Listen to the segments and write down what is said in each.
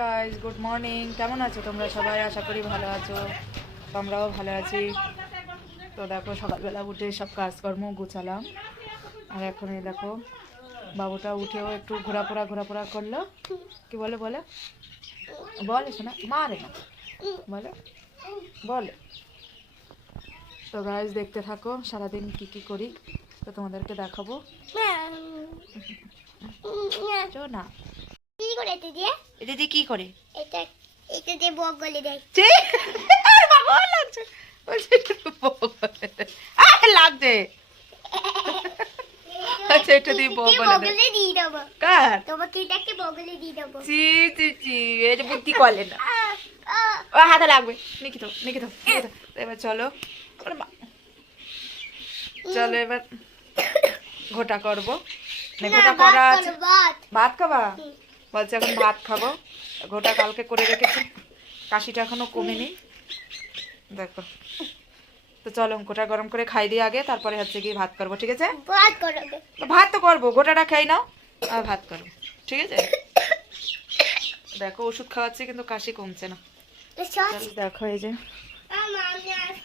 Guys good morning কেমন আছো তোমরা সবাই? আশা করি ভালো আছো। আমরাও ভালো আছি। তো দেখো সকালবেলা উঠে সব কাজকর্ম গুছালাম। আর এখন এই দেখো বাবুটা উঠেও একটু ঘোরাফোরা ঘোরাফোরা করল। কি বলে বলে? বলে শোনা মারে না। বলে? বলে। তো গাইজ দেখতে থাকো সারাদিন কি কি করি তো তোমাদেরকে দেখাবো। না। করে এটা দিয়ে কি করে এটা এটা দিয়ে বক গলে দেয়! আর বাবা, লাগছে। বলছে, আহ, লাগছে। আচ্ছা, এটা দিয়ে বক কি গলে দে। বগলে দিয়ে দেবো কার? তোমাকে এটাকে বগলে দিয়ে দেবো ছি, ছি, ছি, এই বুদ্ধি করলে না। আহ, আহ, ও, হাতে লাগবে। নিকি তো, নিকি তো, এবার চলো। এবার ঘোটা করব মানে ঘোটা ভাত করা আছে ভাত। খাবা। বলছে এখন ভাত খাব। ঘোটা কালকে করে রেখেছি। কাশিটা এখনও কমেনি। দেখো। তো চলো গোটা গরম করে খাই দিই আগে তারপরে হচ্ছে কি ভাত করব ঠিক আছে? ভাত তো করব গোটাটা খাই নাও আর ভাত করব ঠিক আছে? দেখো ওষুধ খাওয়াচ্ছি কিন্তু কাশি কমছে না। দেখো এই যে।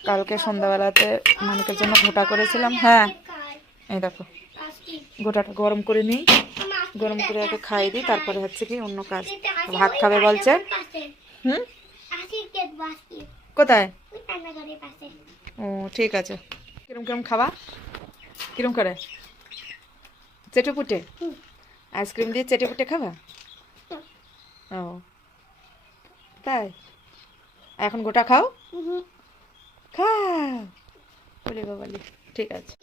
কালকে সন্ধ্যাবেলাতে মানিকের জন্য ঘোটা করেছিলাম হ্যাঁ। এই দেখো গোটাটা গরম করে নিই। গরম করে আগে খাই দিই তারপরে হচ্ছে কি অন্য কাজ। ভাত খাবে বলছে। হুম? কোথায়? ও ঠিক আছে। কিরম কিরম খাবা কিরম করে? চেটে পুটে আইসক্রিম দিয়ে চেটে পুটে খাবা ও তাই? এখন গোটা খাও। খাও বলে বাবালি ঠিক আছে।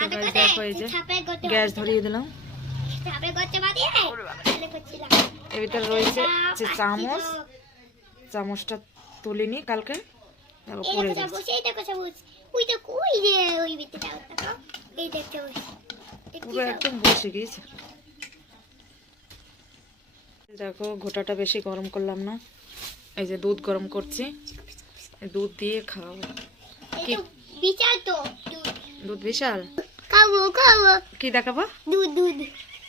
করতে দেখো এই যে গ্যাস ধরিয়ে দিলাম। এর ভিতরে রয়েছে যে চামচ। তো চামচটা তুলিনি কালকে। দেখো পড়ে দেখো গেছে। চামচ, এই দেখো চামচ। ওই তো কই রে? ওই ভিতরে দেখো। এই দেখ চামচ। এই কি পুরো একদম বসে গিয়েছে। দেখো ঘোটাটা বেশি গরম করলাম না। এই যে দুধ গরম করছি। দুধ দিয়ে খাওয়াবো। এই কি? তো বিশাল তো। দুধ বিশাল? খাব খাব। কি দেখাবো? দুধ দুধ।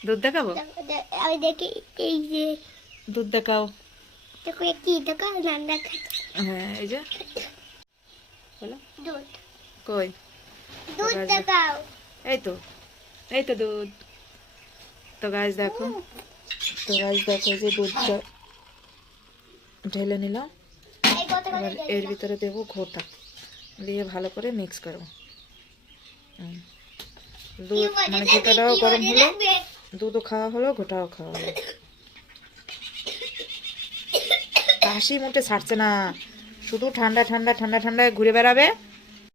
দুধ দেখাবো? আমি দেখি এই যে দুধ দেখাও। দেখো কি দেখো নাম দেখা। হ্যাঁ এই যে। বলো। দুধ। কই? দুধ দেখাও। এই তো এই তো দুধ। তো গাছ দেখো। তো গাছ দেখো যে দুধটা ঢেলে নিলাম। এবার এর ভিতরে দেবো ঘোটা। দিয়ে ভালো করে মিক্স করব। হুম। দুধ মানে ঘোটাটাও গরম হলো, দুধও খাওয়া হলো ঘোটাও খাওয়া হলো। কাশি মোটে ছাড়ছে না। শুধু ঠান্ডা ঠান্ডা ঠান্ডা, ঠান্ডায় ঘুরে বেড়াবে।